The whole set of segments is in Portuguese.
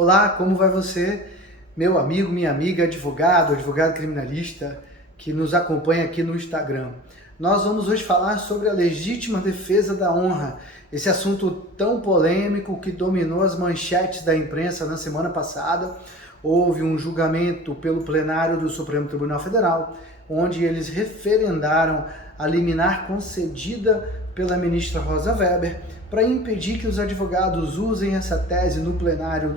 Olá, como vai você? Meu amigo, minha amiga, advogado criminalista que nos acompanha aqui no Instagram. Nós vamos hoje falar sobre a legítima defesa da honra, esse assunto tão polêmico que dominou as manchetes da imprensa na semana passada. Houve um julgamento pelo plenário do Supremo Tribunal Federal, onde eles referendaram a liminar concedida pela ministra Rosa Weber para impedir que os advogados usem essa tese no plenário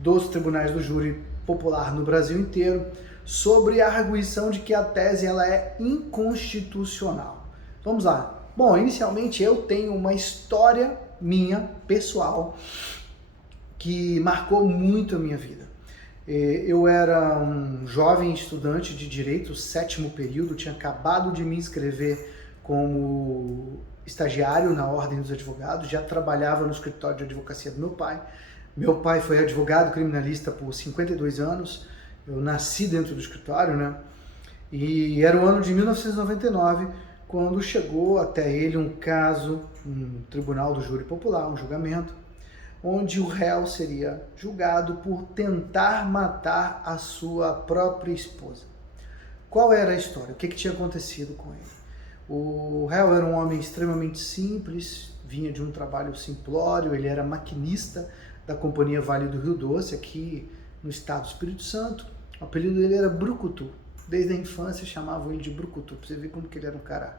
dos tribunais do júri popular no Brasil inteiro, sobre a arguição de que a tese ela é inconstitucional. Vamos lá. Bom, inicialmente eu tenho uma história minha, pessoal, que marcou muito a minha vida. Eu era um jovem estudante de direito, sétimo período, tinha acabado de me inscrever como estagiário na Ordem dos Advogados, já trabalhava no escritório de advocacia do meu pai. Meu pai foi advogado criminalista por 52 anos, eu nasci dentro do escritório, né? E era o ano de 1999, quando chegou até ele um caso, um tribunal do júri popular, um julgamento, onde o réu seria julgado por tentar matar a sua própria esposa. Qual era a história? O que tinha acontecido com ele? O réu era um homem extremamente simples, vinha de um trabalho simplório, ele era maquinista da Companhia Vale do Rio Doce, aqui no estado do Espírito Santo. O apelido dele era Brucutu. Desde a infância chamavam ele de Brucutu, pra você ver como que ele era um cara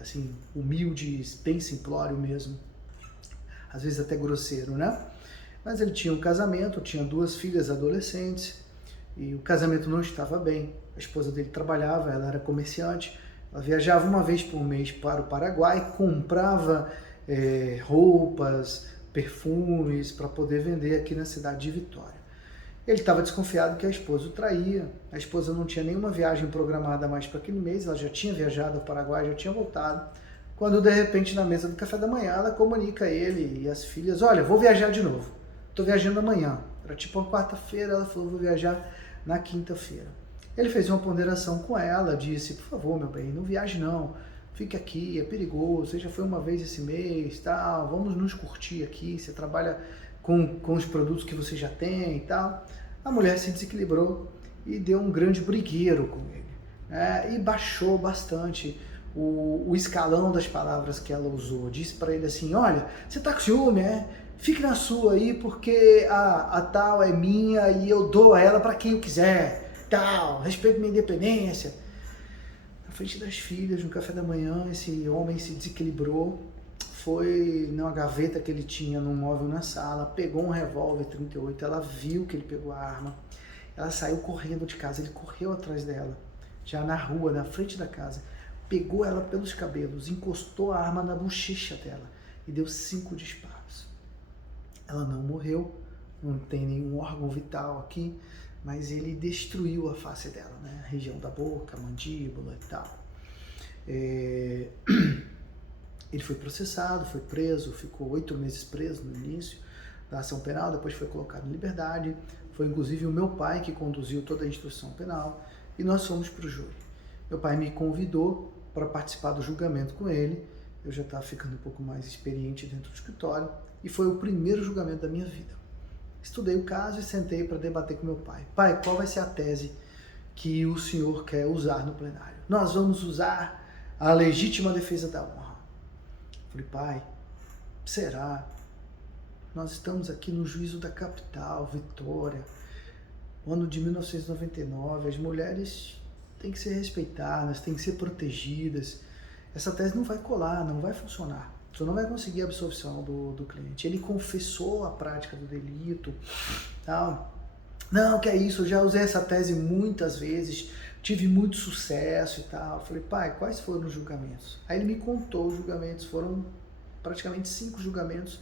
assim, humilde, bem simplório mesmo. Às vezes até grosseiro, né? Mas ele tinha um casamento, tinha 2 filhas adolescentes, e o casamento não estava bem. A esposa dele trabalhava, ela era comerciante, ela viajava uma vez por mês para o Paraguai, comprava roupas, perfumes, para poder vender aqui na cidade de Vitória. Ele estava desconfiado que a esposa o traía, a esposa não tinha nenhuma viagem programada mais para aquele mês, ela já tinha viajado ao Paraguai, já tinha voltado, quando de repente na mesa do café da manhã ela comunica a ele e as filhas: olha, vou viajar de novo, estou viajando amanhã. Era tipo uma quarta-feira, ela falou: vou viajar na quinta-feira. Ele fez uma ponderação com ela, disse: por favor, meu bem, não viaje não, fique aqui, é perigoso, você já foi uma vez esse mês, tal, vamos nos curtir aqui, você trabalha com os produtos que você já tem e tal. A mulher se desequilibrou e deu um grande brigueiro com ele, e baixou bastante o escalão das palavras que ela usou. Disse para ele assim: olha, você tá com ciúme, fique na sua aí, porque a tal é minha e eu dou a ela para quem eu quiser, tal, respeito minha independência. Na frente das filhas, no café da manhã, esse homem se desequilibrou, foi numa gaveta que ele tinha no móvel na sala, pegou um revólver 38, ela viu que ele pegou a arma, ela saiu correndo de casa, ele correu atrás dela, já na rua, na frente da casa, pegou ela pelos cabelos, encostou a arma na bochecha dela e deu 5 disparos. Ela não morreu, não tem nenhum órgão vital aqui, mas ele destruiu a face dela, né? A região da boca, a mandíbula e tal. Ele foi processado, foi preso, ficou 8 meses preso no início da ação penal, depois foi colocado em liberdade. Foi inclusive o meu pai que conduziu toda a instrução penal e nós fomos para o júri. Meu pai me convidou para participar do julgamento com ele, eu já estava ficando um pouco mais experiente dentro do escritório e foi o primeiro julgamento da minha vida. Estudei o caso e sentei para debater com meu pai. Pai, qual vai ser a tese que o senhor quer usar no plenário? Nós vamos usar a legítima defesa da honra. Falei: pai, será? Nós estamos aqui no juízo da capital, Vitória, ano de 1999, as mulheres têm que ser respeitadas, têm que ser protegidas. Essa tese não vai colar, não vai funcionar. O senhor não vai conseguir a absolvição do cliente. Ele confessou a prática do delito, tal. Não, que é isso, eu já usei essa tese muitas vezes, tive muito sucesso e tal. Eu falei: pai, quais foram os julgamentos? Aí ele me contou os julgamentos, foram praticamente 5 julgamentos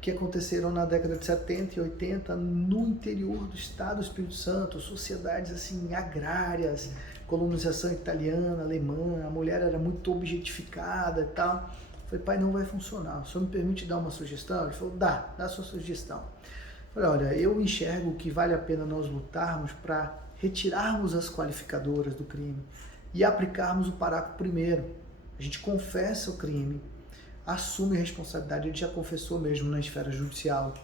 que aconteceram na década de 70 e 80 no interior do estado do Espírito Santo, sociedades assim agrárias, colonização italiana, alemã, a mulher era muito objetificada e tal. Eu falei: pai, não vai funcionar, o senhor me permite dar uma sugestão? Ele falou: dá a sua sugestão. Eu falei: olha, eu enxergo que vale a pena nós lutarmos para retirarmos as qualificadoras do crime e aplicarmos o parágrafo primeiro. A gente confessa o crime, assume a responsabilidade, ele já confessou mesmo na esfera judicial.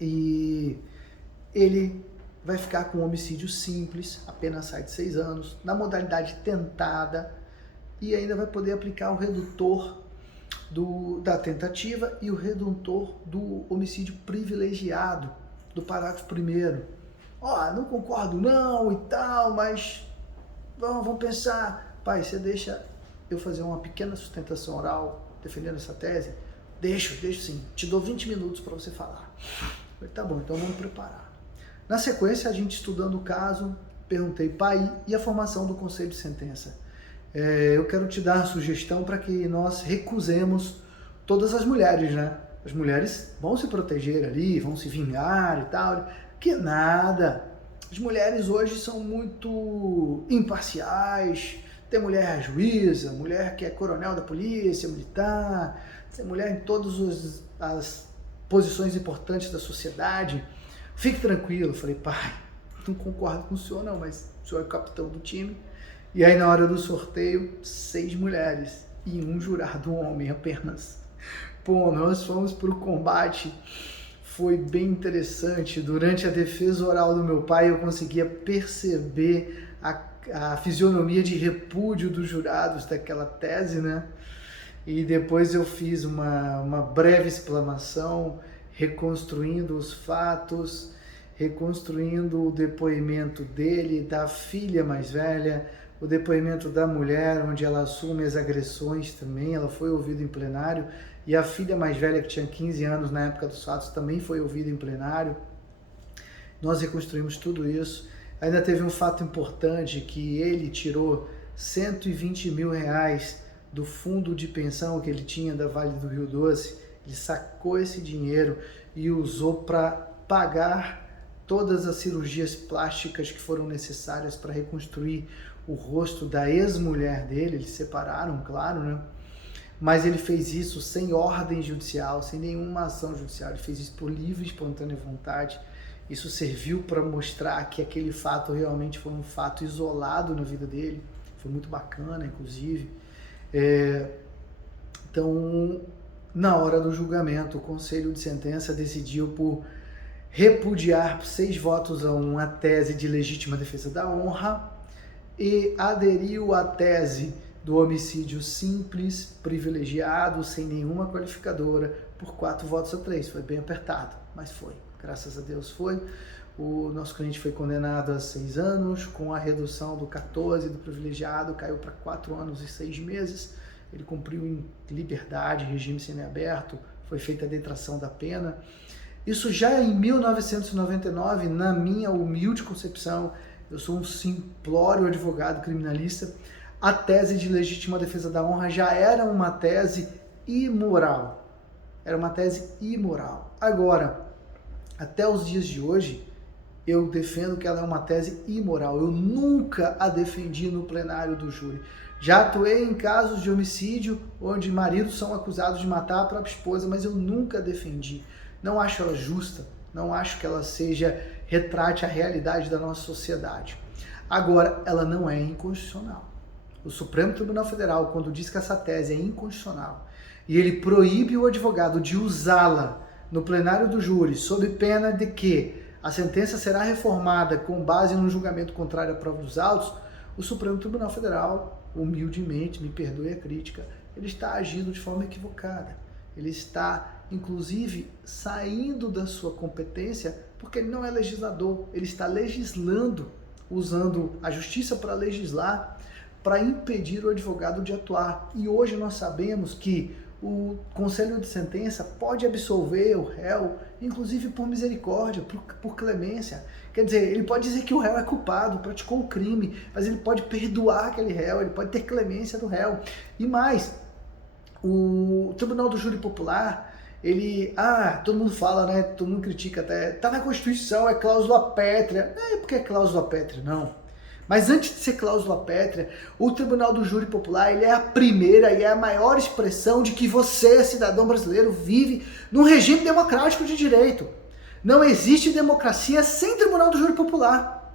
e ele vai ficar com homicídio simples, apenas sai de 6 anos, na modalidade tentada, e ainda vai poder aplicar o redutor da tentativa e o redutor do homicídio privilegiado, do parágrafo 1º. Não concordo não e tal, mas vamos pensar. Pai, você deixa eu fazer uma pequena sustentação oral defendendo essa tese? Deixo sim. Te dou 20 minutos para você falar. Eu falei, tá bom, então vamos preparar. Na sequência, a gente estudando o caso, perguntei, pai, e a formação do conselho de sentença? Eu quero te dar a sugestão para que nós recusemos todas as mulheres, né? As mulheres vão se proteger ali, vão se vingar e tal. Que nada! As mulheres hoje são muito imparciais. Tem mulher juíza, mulher que é coronel da polícia militar, tem mulher em todas as posições importantes da sociedade. Fique tranquilo. Eu falei, pai, não concordo com o senhor não, mas o senhor é o capitão do time. E aí na hora do sorteio, 6 mulheres e um jurado homem apenas. Pô, nós fomos para o combate, foi bem interessante. Durante a defesa oral do meu pai, eu conseguia perceber a fisionomia de repúdio dos jurados daquela tese, né? E depois eu fiz uma breve exclamação, reconstruindo os fatos, reconstruindo o depoimento dele, da filha mais velha, o depoimento da mulher, onde ela assume as agressões também, ela foi ouvida em plenário, e a filha mais velha, que tinha 15 anos na época dos fatos, também foi ouvida em plenário. Nós reconstruímos tudo isso. Ainda teve um fato importante, que ele tirou 120 mil reais do fundo de pensão que ele tinha da Vale do Rio Doce. Ele sacou esse dinheiro e usou para pagar todas as cirurgias plásticas que foram necessárias para reconstruir o rosto da ex-mulher dele. Eles separaram, claro, né? Mas ele fez isso sem ordem judicial, sem nenhuma ação judicial. Ele fez isso por livre e espontânea vontade. Isso serviu para mostrar que aquele fato realmente foi um fato isolado na vida dele. Foi muito bacana, inclusive. Então, na hora do julgamento, o Conselho de Sentença decidiu por repudiar por 6 votos a 1 a tese de legítima defesa da honra e aderiu à tese do homicídio simples, privilegiado, sem nenhuma qualificadora, por 4 votos a 3. Foi bem apertado, mas foi. Graças a Deus foi. O nosso cliente foi condenado a 6 anos, com a redução do 14 do privilegiado, caiu para 4 anos e 6 meses. Ele cumpriu em liberdade, regime semiaberto, foi feita a detração da pena. Isso já em 1999, na minha humilde concepção, eu sou um simplório advogado criminalista, a tese de legítima defesa da honra já era uma tese imoral. Era uma tese imoral. Agora, até os dias de hoje, eu defendo que ela é uma tese imoral. Eu nunca a defendi no plenário do júri. Já atuei em casos de homicídio, onde maridos são acusados de matar a própria esposa, mas eu nunca defendi. Não acho ela justa, não acho que ela retrate a realidade da nossa sociedade. Agora, ela não é inconstitucional. O Supremo Tribunal Federal, quando diz que essa tese é inconstitucional, e ele proíbe o advogado de usá-la no plenário do júri, sob pena de que a sentença será reformada com base num julgamento contrário à prova dos autos, o Supremo Tribunal Federal, humildemente, me perdoe a crítica, ele está agindo de forma equivocada. Ele está, inclusive, saindo da sua competência, porque ele não é legislador, ele está legislando, usando a justiça para legislar, para impedir o advogado de atuar. E hoje nós sabemos que o Conselho de Sentença pode absolver o réu, inclusive por misericórdia, por clemência. Quer dizer, ele pode dizer que o réu é culpado, praticou um crime, mas ele pode perdoar aquele réu, ele pode ter clemência do réu. E mais, o Tribunal do Júri Popular, ele, todo mundo fala, né, todo mundo critica até, tá na Constituição, é cláusula pétrea. Não é porque é cláusula pétrea, não. Mas antes de ser cláusula pétrea, o Tribunal do Júri Popular, ele é a primeira e é a maior expressão de que você, cidadão brasileiro, vive num regime democrático de direito. Não existe democracia sem Tribunal do Júri Popular.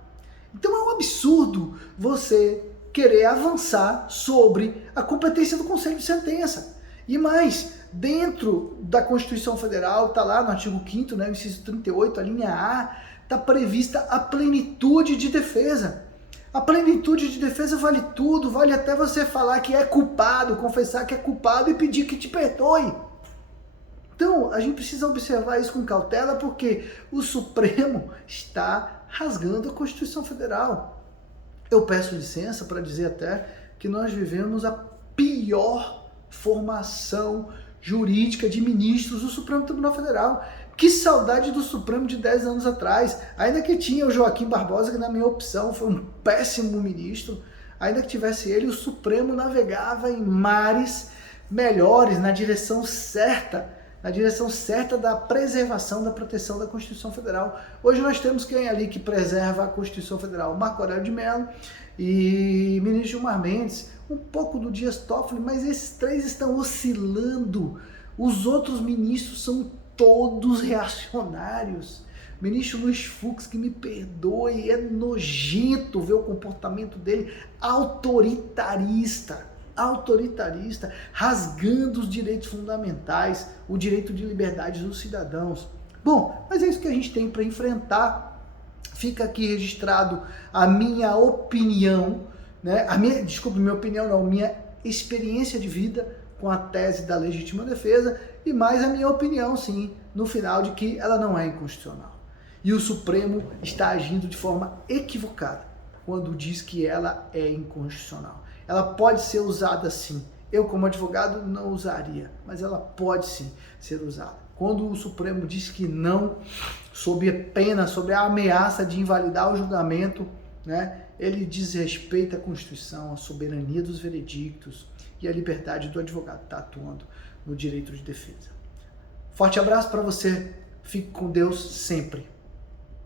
Então é um absurdo você querer avançar sobre a competência do Conselho de Sentença. E mais, dentro da Constituição Federal, está lá no artigo 5º, né, inciso 38, a linha A, está prevista a plenitude de defesa. A plenitude de defesa vale tudo, vale até você falar que é culpado, confessar que é culpado e pedir que te perdoe. Então, a gente precisa observar isso com cautela, porque o Supremo está rasgando a Constituição Federal. Eu peço licença para dizer até que nós vivemos a pior formação jurídica de ministros do Supremo Tribunal Federal. Que saudade do Supremo de 10 anos atrás, ainda que tinha o Joaquim Barbosa, que na minha opção foi um péssimo ministro, ainda que tivesse ele, o Supremo navegava em mares melhores, na direção certa da preservação, da proteção da Constituição Federal. Hoje nós temos quem ali que preserva a Constituição Federal? Marco Aurélio de Mello e ministro Gilmar Mendes, um pouco do Dias Toffoli, mas esses três estão oscilando. Os outros ministros são todos reacionários. Ministro Luiz Fux, que me perdoe, é nojento ver o comportamento dele autoritarista, rasgando os direitos fundamentais, o direito de liberdade dos cidadãos. Bom, mas é isso que a gente tem para enfrentar. Fica aqui registrado a minha opinião, né? Minha experiência de vida com a tese da legítima defesa e mais a minha opinião, sim, no final, de que ela não é inconstitucional. E o Supremo está agindo de forma equivocada quando diz que ela é inconstitucional. Ela pode ser usada sim. Eu, como advogado, não usaria, mas ela pode sim ser usada. Quando o Supremo diz que não, sob pena, sob a ameaça de invalidar o julgamento, né, ele desrespeita a Constituição, a soberania dos veredictos e a liberdade do advogado está atuando no direito de defesa. Forte abraço para você, fique com Deus sempre.